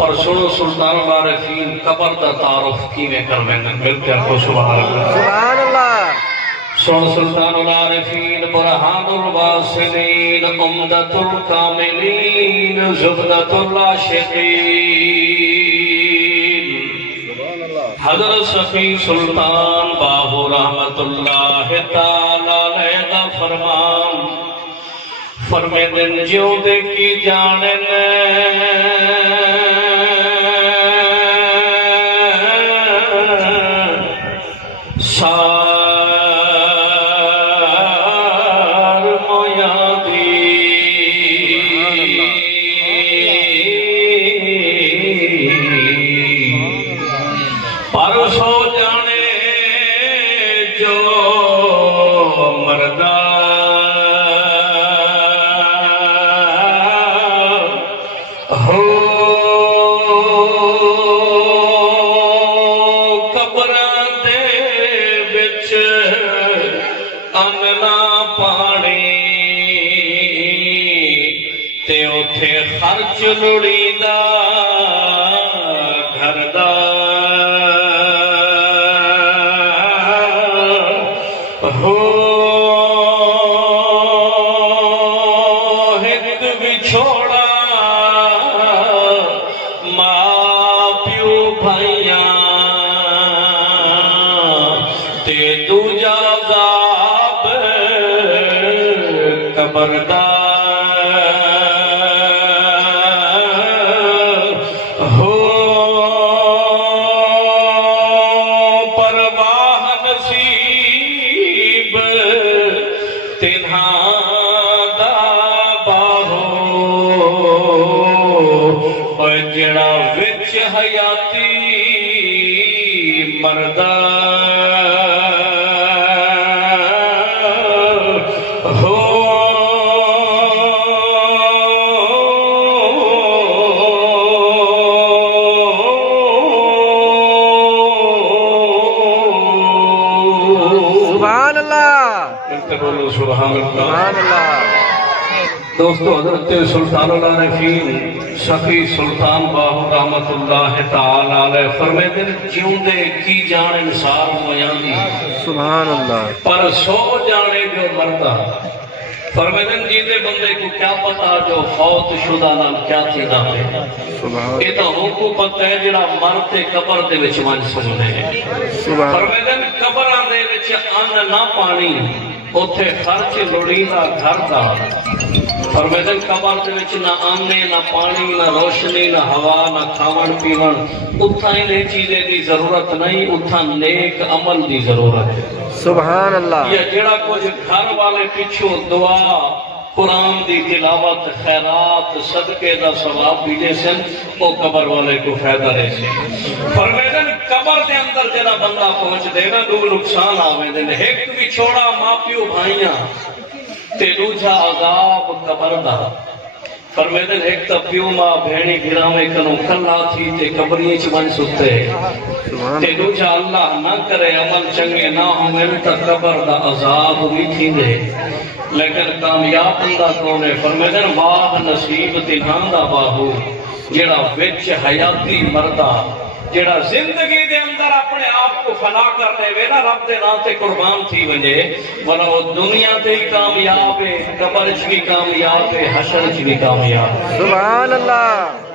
और सुनो सुल्तान वारिफीन कबर दा तारुफ किवें करवेंगे मिलते हैं सुभान अल्लाह। सुन सुल्तान वारिफीन बुरहानुल वासिलीन उम्दतुल कामिलीन जुबदतुल आशिकीन हज़रत सफी सुल्तान बाहू रहमतुल्लाह तआला अलैहि दा फरमान फरमे दिन जिउंदे की जाने सार मोया दी पर सो जाने जो मरदा हो कबरां दे विच अन्न ना पानी ते उथे खर्च लुड़ीदा घर दा हो हिक विछोड़ा मां प्यो भाइया ते दूजा ज़ाब कबर दा हो परवाह नसीब तिन्हां दा बाहो और जड़ा विच हयाती मरदा हो सुभान अल्लाह। बोलो सुभान अल्लाह। दोस्तों हज़रत सुल्तान वारिफीन सफी सुल्तान बाहू रहमतुल्लाह तआला अलैहि फरमाते जिउंदे की जाने इंसान मोया दी सुभान अल्लाह पर सो जाने जो मरदा फरमाते जीते बंदे को क्या पता जो फौत शुदा नाल क्या थींदा है सुभान ये तो होको पता है जेड़ा मरते कबर दे विच वंज सकदे हैं सुभान फरमाते कबरां दे विच अन्न ना पानी उथे खर्च लोड़ीदा घर दा फरमाते कबर दे विच ना आमने ना पानी ना रोशनी ना हवा ना खावन पीवन उथा इन चीजें की जरूरत नहीं उथा नेक अमल की जरूरत है सुभान अल्लाह। या जेड़ा कुछ घर वाले पिछू दुआ कुरान दी तिलावत खैरात सदके दा सवाब दीजे सन वो कबर वाले को फायदा रहे से फरमाते कबर दे अंदर जेड़ा बंदा पहुंच देगा दो नुकसान आवेंदे ने एक भी छोड़ा मां प्यो भाइयां ते दूजा अजाब कबर दा फरमाते एक तो प्यो मां भेणी गिरावे कनो कल्ला थी ते कबरी च वन सुते ते दूजा अल्लाह ना करे अमल चंगे ना होवे तो कबर दा अजाब भी थींदे लेकिन कामयाब बंदा कौन है फरमाते वाह नसीब तिन्हां दा बाहू जेड़ा विच हयाती मरदा जेड़ा जिंदगी दे अंदर अपने आप को फना कर लेवे ना रब दे नाम ते कुर्बान थी वजे वला वो दुनिया ते ही कामयाब है कबर च भी कामयाब है हशर च भी कामयाब है सुभान अल्लाह।